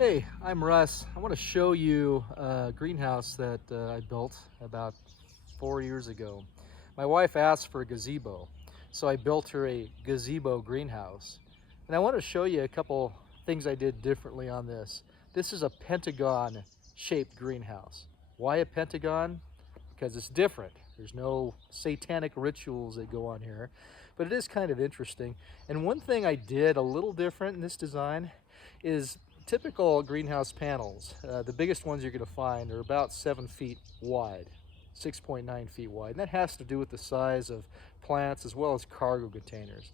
Hey, I'm Russ. I want to show you a greenhouse that I built about 4 years ago. My wife asked for a gazebo, so I built her a gazebo greenhouse. And I want to show you a couple things I did differently on this. This is a pentagon shaped greenhouse. Why a pentagon? Because it's different. There's no satanic rituals that go on here, but it is kind of interesting. And one thing I did a little different in this design is typical greenhouse panels. The biggest ones you're going to find are about 7 feet wide, 6.9 feet wide. And that has to do with the size of plants as well as cargo containers.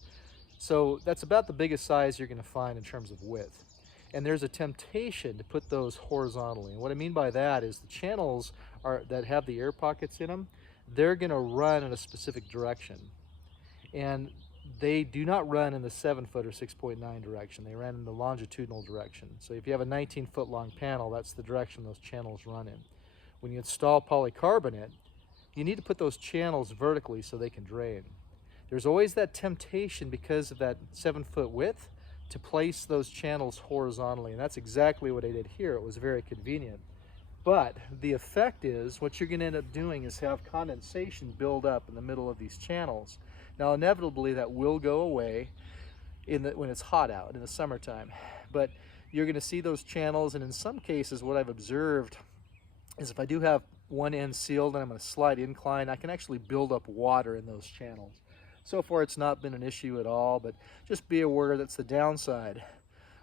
So that's about the biggest size you're going to find in terms of width. And there's a temptation to put those horizontally. And what I mean by that is the channels that have the air pockets in them, they're going to run in a specific direction. And they do not run in the 7-foot or 6.9 direction. They run in the longitudinal direction. So if you have a 19-foot long panel, that's the direction those channels run in. When you install polycarbonate, you need to put those channels vertically so they can drain. There's always that temptation because of that 7-foot width to place those channels horizontally, and that's exactly what I did here. It was very convenient. But the effect is, what you're going to end up doing is have condensation build up in the middle of these channels. Now, inevitably, that will go away when it's hot out in the summertime. But you're going to see those channels, and in some cases, what I've observed is if I do have one end sealed and I'm going to slide incline, I can actually build up water in those channels. So far, it's not been an issue at all, but just be aware that's the downside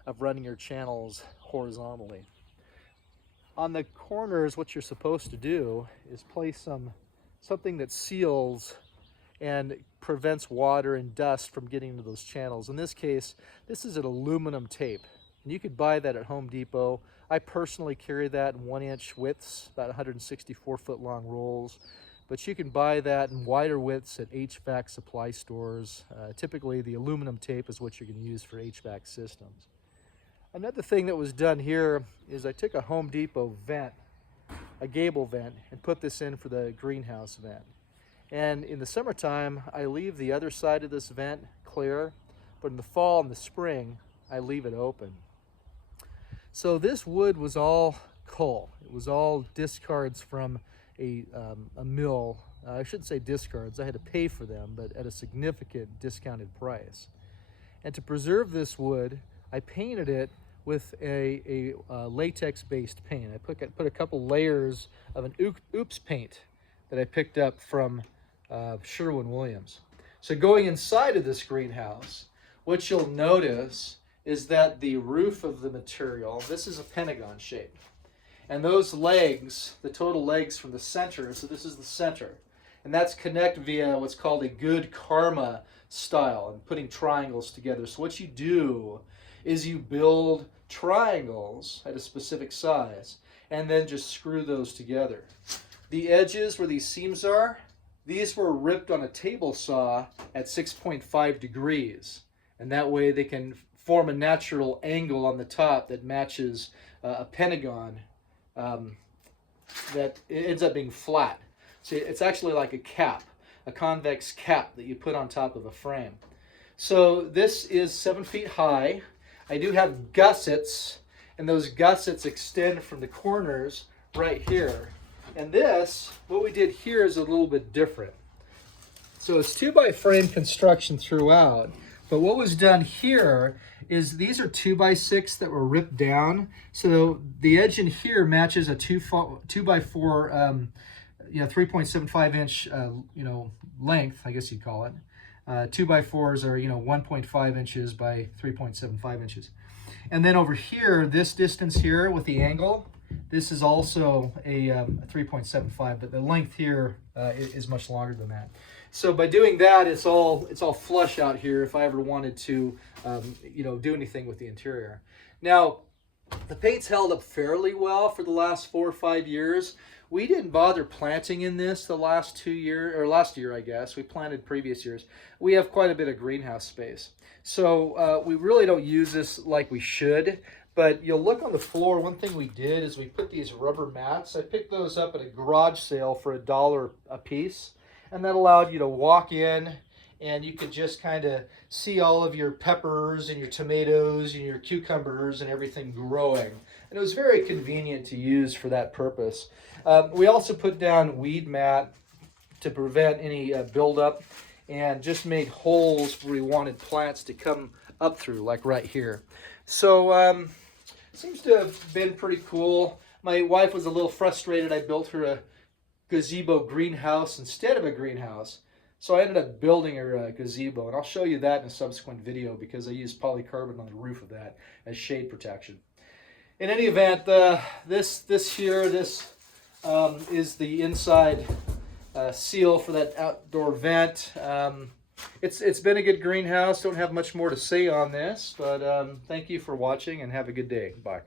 of running your channels horizontally. On the corners, what you're supposed to do is place something that seals and prevents water and dust from getting into those channels. In this case, this is an aluminum tape. And you could buy that at Home Depot. I personally carry that in 1-inch widths, about 164-foot long rolls. But you can buy that in wider widths at HVAC supply stores. Typically, the aluminum tape is what you're going to use for HVAC systems. Another thing that was done here is I took a Home Depot vent, a gable vent, and put this in for the greenhouse vent. And in the summertime, I leave the other side of this vent clear, but in the fall and the spring, I leave it open. So this wood was all coal. It was all discards from a mill. I shouldn't say discards, I had to pay for them, but at a significant discounted price. And to preserve this wood, I painted it with a latex-based paint. I put a couple layers of an oops paint that I picked up from Sherwin-Williams. So going inside of this greenhouse, what you'll notice is that the roof of the material, this is a pentagon shape. And those legs, the total legs from the center, so this is the center. And that's connect via what's called a good karma style and putting triangles together. So what you do is you build triangles at a specific size and then just screw those together. The edges where these seams are, these were ripped on a table saw at 6.5 degrees. And that way they can form a natural angle on the top that matches a pentagon that ends up being flat. So it's actually like a cap, a convex cap that you put on top of a frame. So this is 7 feet high. I do have gussets, and those gussets extend from the corners right here. And this, what we did here is a little bit different. So it's 2x frame construction throughout, but what was done here is these are 2x6 that were ripped down. So the edge in here matches a 2x4, 3.75 inch, length, I guess you'd call it. 2x4s are, 1.5 inches by 3.75 inches. And then over here, this distance here with the angle, this is also a 3.75, but the length here is much longer than that. So by doing that, it's all flush out here if I ever wanted to, do anything with the interior. Now, the paint's held up fairly well for the last 4 or 5 years. We didn't bother planting in this the last 2 years, or last year, I guess. We planted previous years. We have quite a bit of greenhouse space. So we really don't use this like we should. But you'll look on the floor, one thing we did is we put these rubber mats. I picked those up at a garage sale for $1 a piece. And that allowed you to walk in and you could just kind of see all of your peppers and your tomatoes and your cucumbers and everything growing. And it was very convenient to use for that purpose. We also put down weed mat to prevent any buildup, and just made holes where we wanted plants to come up through, like right here. So seems to have been pretty cool. My wife was a little frustrated. I built her a gazebo greenhouse instead of a greenhouse. So I ended up building her a gazebo, and I'll show you that in a subsequent video because I used polycarbonate on the roof of that as shade protection. In any event, this is the inside seal for that outdoor vent. It's been a good greenhouse. Don't have much more to say on this, but thank you for watching and have a good day. Bye.